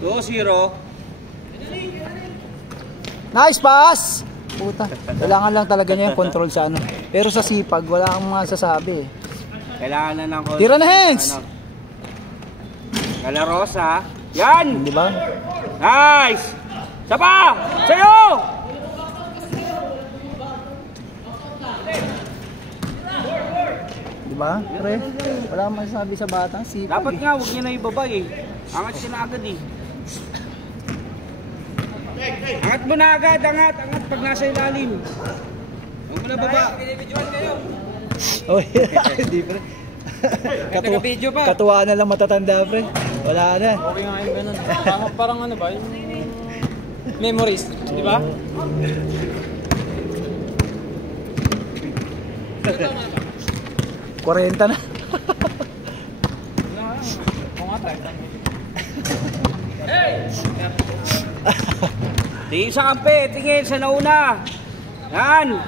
2-0. Nice pass! Puta, kailangan lang talaga niya yung control sa ano. Pero sa sipag, wala kang masasabi. Kailangan na ng control. Tira na, Hens! Ano? Galarosa. Yan! Di ba? Nice! Sapa! Sa'yo! Di ba? Pre, wala kang masasabi sa batang sipag. Dapat nga, huwag niya na ibaba eh. Angat siya na agad eh. Angat mo na agad, angat pag nasa ilalim. Huwag mo na baba. Oh, hindi pre. Katuwa na lang matatanda pre. Wala na. Okay nga yung ganun. Parang ano ba? Yung memories, di ba? Kurenta na. Oo nga tayo. Tingin sa kampe, tingin sa nauna. Yan.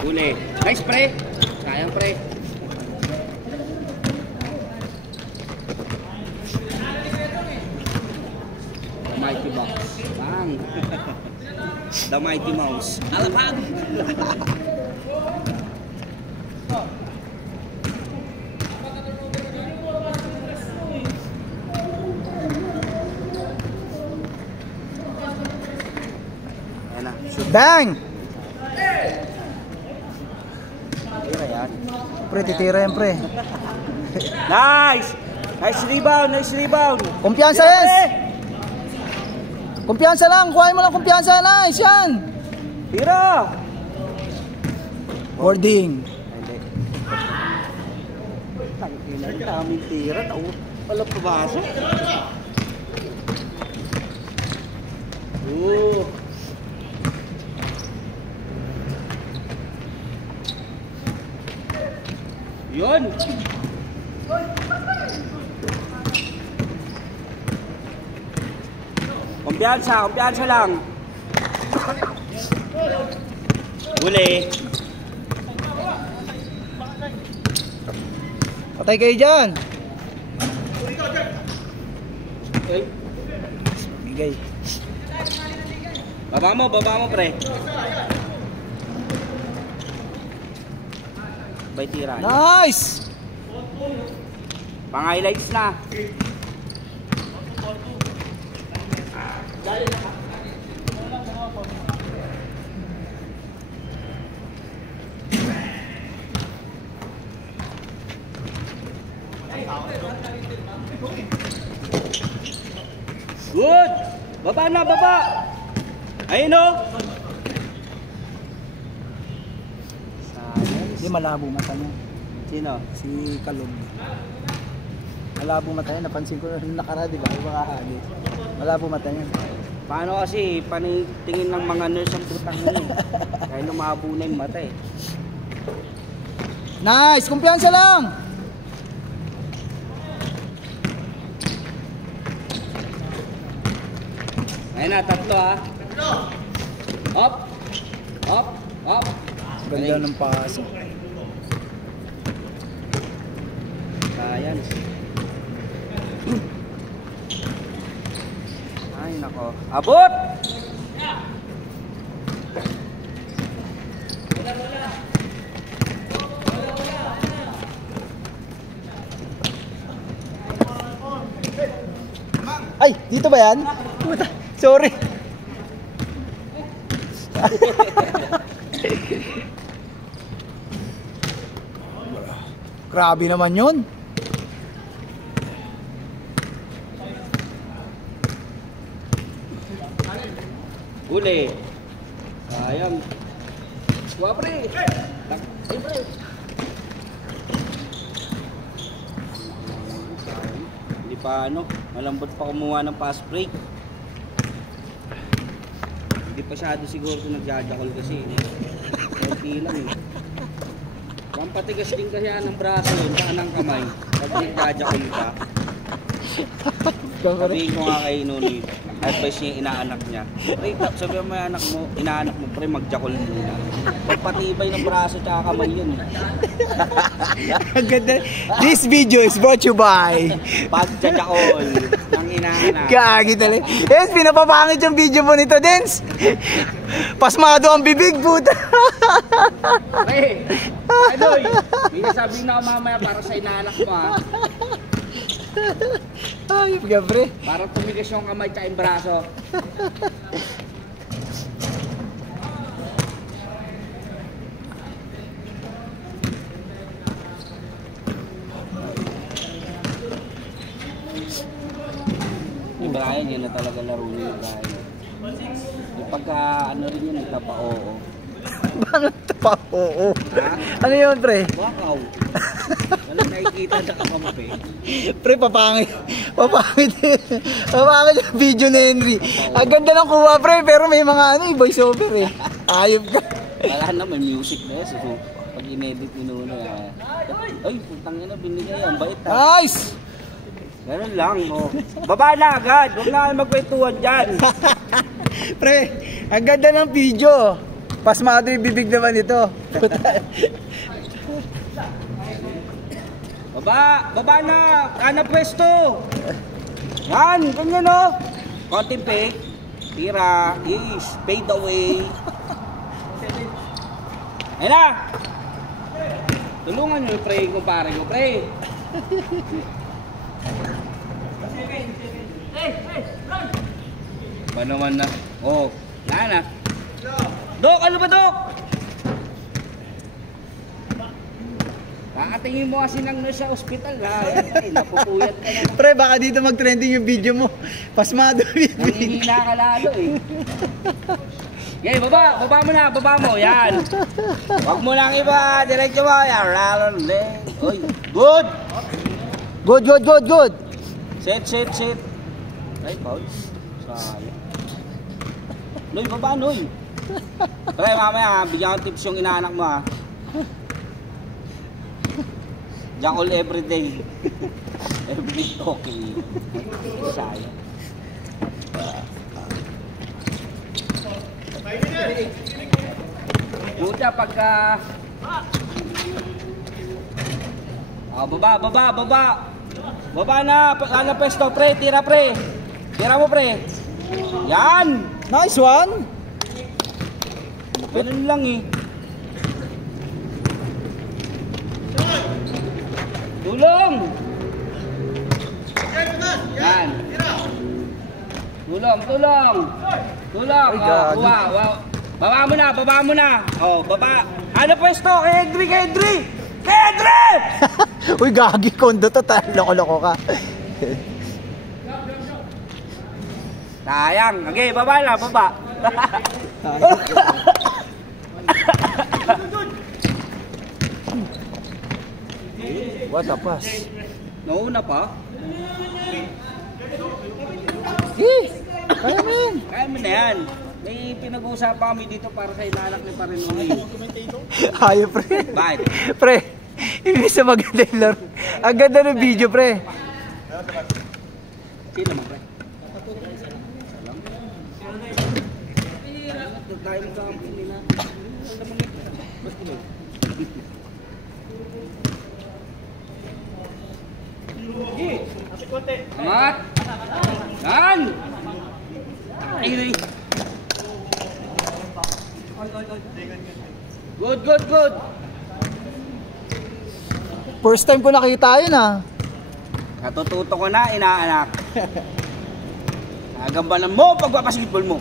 Uli. Nice pre. Sayang pre. The Mighty Box. Bang. The Mighty Mouse. Alapag. Bang! Tira yan. Pre, titira yan pre. Nice! Nice rebound, nice rebound. Kumpiyansa yes! Kumpiyansa lang, kuhain mo lang kumpiyansa. Nice yan! Tira! Boarding. Tangkinan, daming tira. Wala pabasok. Yun! Kumpiyansa, kumpiyansa lang. Uli. Patay kayo dyan. Okay. Bigay. Baba mo pre. Bay tira. Nice! Pang-highlights na. Good! Baba na, baba! Ayun o! Hindi malabo mata niya. Sino? Si Kalog. Malabo mata niya. Napansin ko na nakara, di ba? Yung mga hagi. Malabo mata niya. Paano kasi panitingin ng mga nurse ang putang mo eh. Kaya lumabo na yung mata eh. Nice! Kumpiyansa lang! Ayun na, tatlo ha. Up! Up! Up! Ganda ng paso. Science. Ay nako. Abot! Ay! Dito ba yan? Puta, sorry! Grabe naman yun. Uli. Sayang. Kuha pre. Ay pre. Hindi pa ano. Malambot pa kumuha ng fast break. Hindi pa masyado siguro kung nagjajakol kasi. Okay lang eh. Pampatigas din kasi ng braso yun, saka ng kamay. Pag nagjajakol ka. Sabihin ko nga kay Noni. advice niya yung inaanak niya. Pre, sabihan mo yung anak mo, inaanak mo, pre, mag-jackal muna. Pagpatibay ng braso tsaka kamay yun. Ang ganda. This video is brought to you by Pag-jackal ng inaanak. Gagi talaga. Yes, pinapapangit yung video mo nito, Dens. Pasmado ang bibig, puta. Pre, Anoy, may nasabihin na ako mamaya para sa inaanak mo ha. Ayop ka, pre. Para tumigas yung kamay tsaka yung braso. Yung Brian, yun na talaga laro niya yung Brian. Yung pagka ano rin yun, nagtapa-oo. Bakit pa? Oo. Ha? Ano yun, pre? Wakaw. Walang nakikita sa kakamupi. Pre, papangit. Papangit. Papangit yung video ni Henry. Ang ganda ng kuha, pre, pero may mga voice over eh. Ayop ka. Wala na, may music na yun. So, pag in-edit inuuna, ay, putang ina, binigay yan. Bait ha. Nice! Ganun lang, oh. Baba na agad. Huwag na kayo magkwentuhan dyan. Pre, ang ganda ng video. Pasmado yung bibig naman ito. Baba na. Ana pwesto. Yan, ganyan oh. Konting fake. Tira. Is. Fade away. Ayun na. Tulungan nyo yung pre ko, pare ko, pre. Ba naman na? Oh, na. Dok, ano ba, Dok? Kakatingin mo kasi ng nurse sa ospital, ha? Ay, napupuyat ka naman. Pre, baka dito mag-trending yung video mo. Pasmado yung bibig. Nanghihina ka lalo, eh. Okay, baba mo, yan. Huwag mo lang iba, diretso mo, yan. Oy, good. Good. Sit. Ay, Paul. Sayang. Noy, baba, Noy. Pre, mamaya, bigyan ko tips yung inaanak mo, ha. Jackal everyday. Everyday talking. Sayang. Buta pagka... Baba na. Ano pwesto, pre. Tira, pre. Tira mo, pre. Yan. Nice one. Ganun lang eh. Tulong! Yan. Tulong. Ay, gagi. Wow. Baba mo na. Oh, baba. Ano pwesto? Kay Edri! Uy, gagi, kondo to. Loko-loko ka. Sayang. Okay, baba. What a pass. Nauna pa? Kaya mo yun. Kaya mo na yan. May pinag-uusapan kami dito para sa inaanak ni Parinoy. Ayaw, pre. Bakit? Pre, ibig sa maganda yung laro. Ang ganda ng video, pre. Sino mo, pre? Tayo mo sa amin na. Angat! Yan! Ay! Good! First time ko nakita yun, ah. Natututo ko na, inaanak. Nagambalan mo pagpapasketball mo.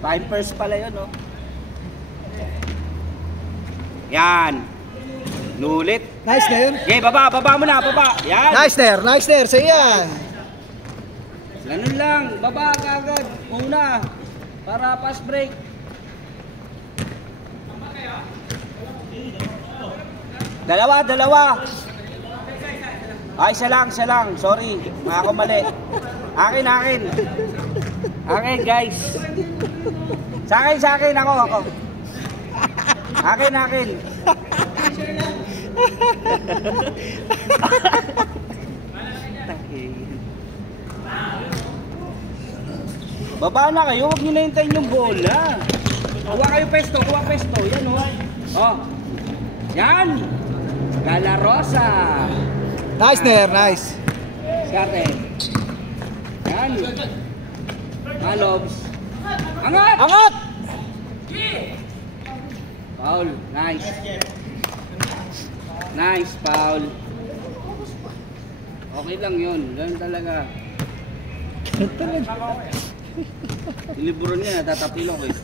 Vipers pala yun, no? Yan. Nulit. Nice na yun. Okay, baba mo na, Yan. Nice there. Sa yan. Ganun lang, baba ka agad. Una, para pass break. Dalawa. Ay, isa lang. Sorry, ako mali. Akin. Akin, guys. Sa akin, ako. Akin. Baba na kayo, huwag nyo na hintayin yung bola. Kuha kayo pesto, kuha pesto. Yan o. Oh. Yan. Gala Rosa. Nice, Ner, nice. Skarte. Yan. Malobs. Angat! Angat! Foul. Nice. Nice, foul. Okay lang yun. Ganun talaga. Iliburon niya, natatapilok eh.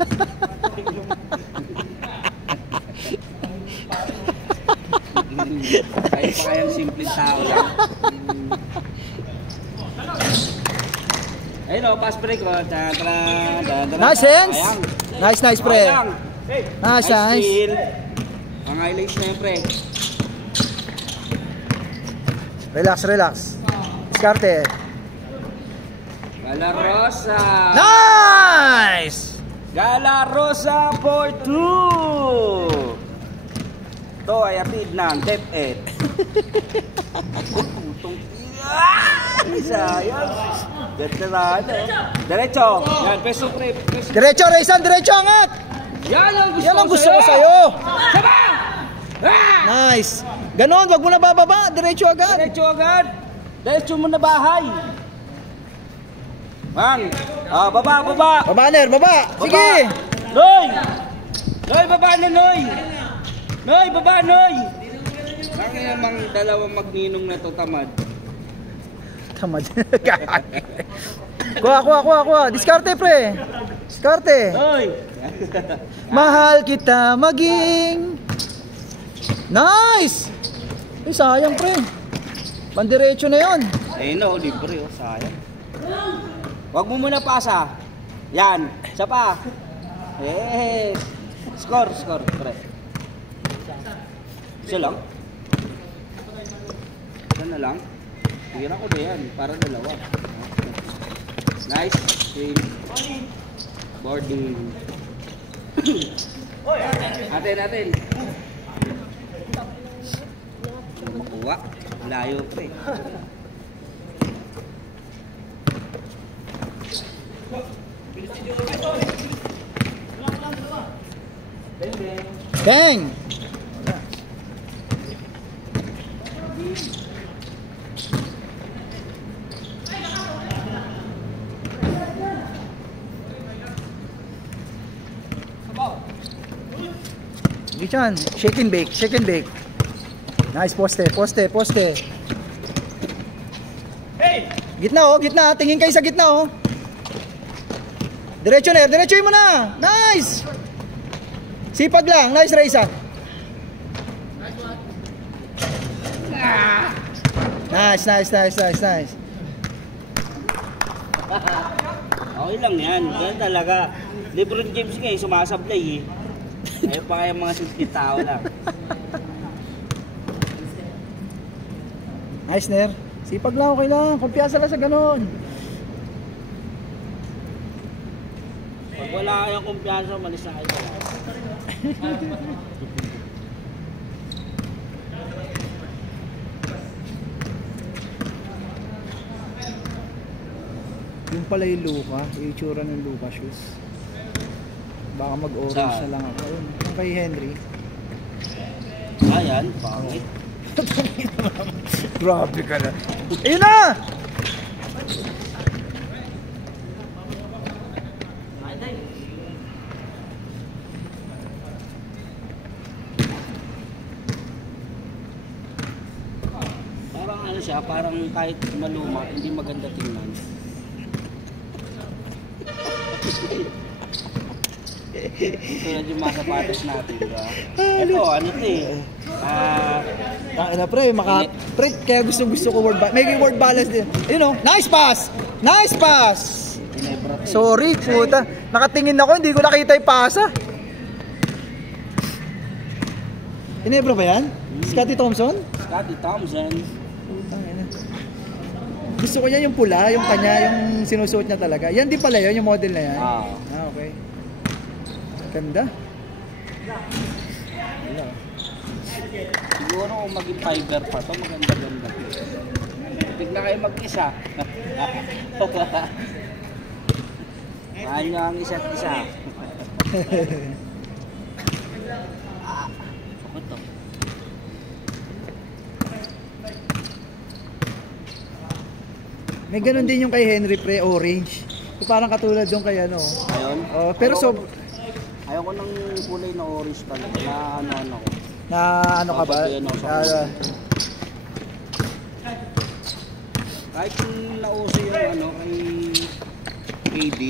Kaya pa kayang simpleng tao lang. Ayun o, pass break o. Nice hands! Nice, nice, pre. Nice, nice. Steal. Ang highlights na yun, pre. Relax, relax. Diskarte. Gala Rosa. Nice! Gala Rosa for 2. Ito ay atid ng DepEd. Putong sayang. Ganda na ano. Diretso. Yan, peso pre. Diretso, Raysan, diretso, angat! Yan ang gusto ko sa'yo. Saba! Nice. Ganon, wag mo na bababa. Diretso agad. Diretso agad. Diretso mo na bahay. Mang. Baba, baba. Baba, Ner, baba. Sige. Noy! Noy, baba na, Noy! Noy, baba, Noy! Bakit namang dalawang magninong na to tamad? Tamad. Kuha. Diskarte, pre. Diskarte. Noy! Mahal kita maging. Nice! Ay, sayang, pre. Pandiretso na yon. Ayun o, libre o, sayang. Huwag mo muna pasa. Yan, isa pa. Score, pre. Isa lang? Isa na lang? Tira ko ba yan? Para dalawa. Nice. Boarding. Atin. Makuha. Layo, pre. Bang! Gichan, shake and bake, shake and bake. Nice, poste. Hey! Gitna, tingin kayo sa gitna oh. Diretso na, diretsoy mo na. Nice! Sipag lang, nice Raysa. Nice. Okay lang yan, ganyan talaga. LeBron James ngayon sumasablay eh. Ayaw pa kaya mga simple tao lang. Nice, Ner. Sipag lang, okay lang. Kumpiyansa lang sa ganon. Pag wala kayong kumpiyansa, malis na kayo. Yung pala yung Luka, yung itsura ng Luka shoes. Baka mag-orange na lang ako. Yung kay Henry. Ayan, pangit. Grabe ka na. Ayun na! Parang ano siya, parang kahit maluma, hindi maganda tingnan. Ito na yung mga sapatos natin, diba? Ito, ano ito eh. Pre, pre, kaya gusto ko word balance. May word balance din. You know, nice pass! Sorry, puta. Nakatingin ako, hindi ko nakita yung pasa. Ginebra ba yan? Scottie Thompson? Scottie Thompson. Gusto ko niya yung pula, yung kanya, yung sinusuot niya talaga. Yan din pala yun, yung model na yan. Okay. Ganda. Siguro kung maging fiber pa to, maganda-ganda. Tignan kayo mag-isa. Mahal nyo ang isa't isa. Sukot to. May ganun din yung kay Henry pre, orange. So, parang katulad yung kay ano. Ayun. Pero so Ayoko ng kulay na orange talaga. Na ano ko. na ano ka ba? Kahit yung nauso yung ano kay KD.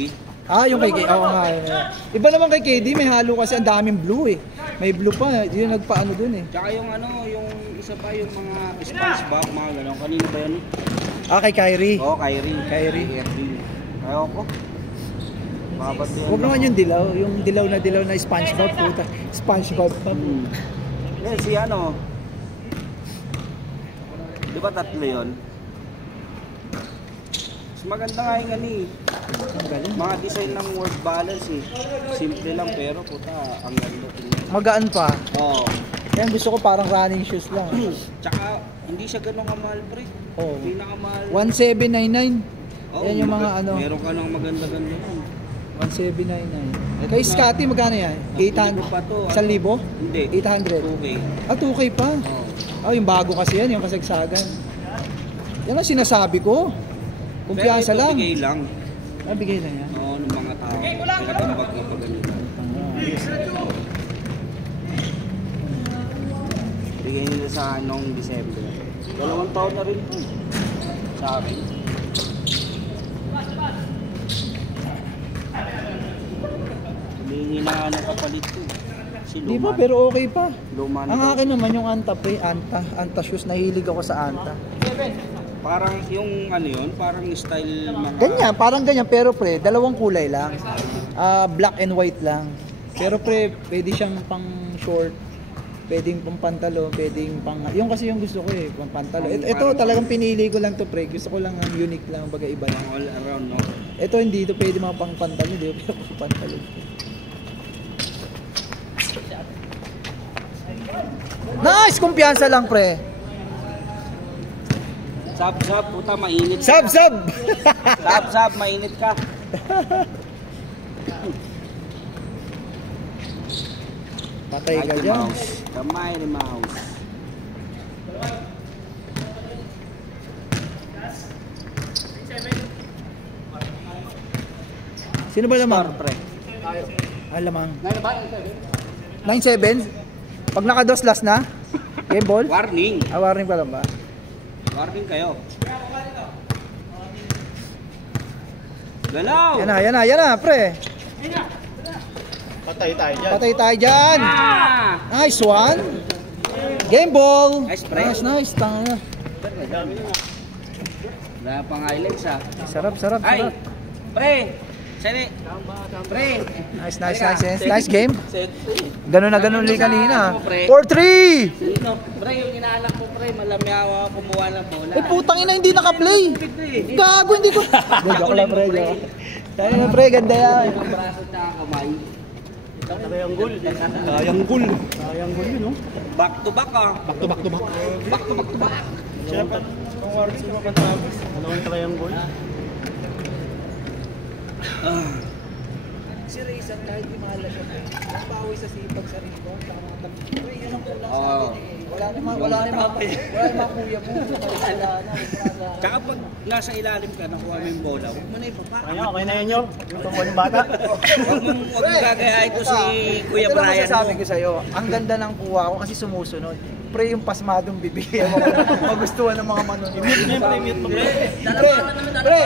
Yung kay KD. Oo nga. Iba naman kay KD, may halo kasi ang daming blue eh. May blue pa, yun nagpaano dun eh. Tsaka yung ano, yung isa pa yung mga SpongeBob, mga gano'n. Kanino ba yun? Kay Kyrie. Oo, Kyrie. Kyrie. Ayoko. Babat yun. Huwag naman yung dilaw na SpongeBob, puta. SpongeBob pa. Eh, si ano, di ba tatlo yun? Mas maganda nga yung ano eh. Mga design ng word balance eh. Simple lang pero puta, ang ganda. Magaan pa. Oo. Yan gusto ko parang running shoes lang. Tsaka, hindi siya ganun kamahal pre. Oo. Pinakamahal. 1799. Oo, Yan yung mga ano. Meron ka ng maganda-ganda yun. 1799. Kay Scotty magkano yan? 800 pa to. 1,000? Hindi. 800. 2K. 2K pa. Oo. Yung bago kasi yan, yung kasagsagan. Yan ang sinasabi ko. Kumpiyansa Pero ito, lang. bigay lang. Bigay lang yan. Oo, ng mga tao. Pinagambag mo pag ganito. Bigay nila sa anong December. 2 taon na rin po. Sa akin. Humingi na ano kapalit ko. Si Luman. Di ba? Pero okay pa. Luman. Ang akin naman yung Anta pre. Anta shoes. Nahilig ako sa Anta. Parang yung ano yun, parang style mga... Ganyan, parang ganyan. Pero pre, dalawang kulay lang. Black and white lang. Pero pre, pwede siyang pang short. Pwedeng pang pantalo, pwedeng pang... Yung kasi yung gusto ko eh, pang pantalo. Ito talagang pinili ko lang to pre. Gusto ko lang ang unique lang, baga iba lang. All around, no? Ito hindi ito pwede mga pang pantalo, hindi ito pang pantalo. Nice! Kumpiyansa lang pre. Sab, puta, mainit. Sab! Sab, mainit ka. Patay ka Mighty dyan. Mouse. The Mighty Mouse. Sino ba lamang? Pre. Lamang. 9-7? Pag naka-dos last na? Game ball? Warning. Warning pa lang ba? Warning kayo. Galaw! Yan na, pre. Patay tayo Patay tayo dyan. Nice one. Game ball. Nice, pre. Nice. Tanga. Wala pang highlights ha. Sarap. Ay! Pre! Sali! Pre! Nice game. Ganun na ulit kanina. 4-3. Sino? Pre, yung inaanak ko pre, malamiawa kumuha ng bola. Putang ina, hindi naka-play. Gago, hindi ko. Joke lang, pre. Tayo na, pre. Ganda yan. Ang braso at kamay. Kayang goal yun, no? Back to back ah. Back to back. Siyempre, kung oras mo pagkabos, dalawang kayang goal. Si Rizal kahit di mahal siya. Nagbawi sa sipag sa rebound. Pre, yun ang kulang sa Oo. atin eh. Wala naman kuya mo. Tsaka pag nasa ilalim ka, nakuha mo yung bola, huwag mo na ipapa. Okay na yun, yung tungkol yung bata. Huwag mo gagayahin ko si Kuya Ito lang Brian masasabi mo. ko sa'yo. Ang ganda ng kuha ko kasi sumusunod. Pre, yung pasmadong bibigyan mo. Magustuhan ng mga manonood. Mute mo, pre. Pre,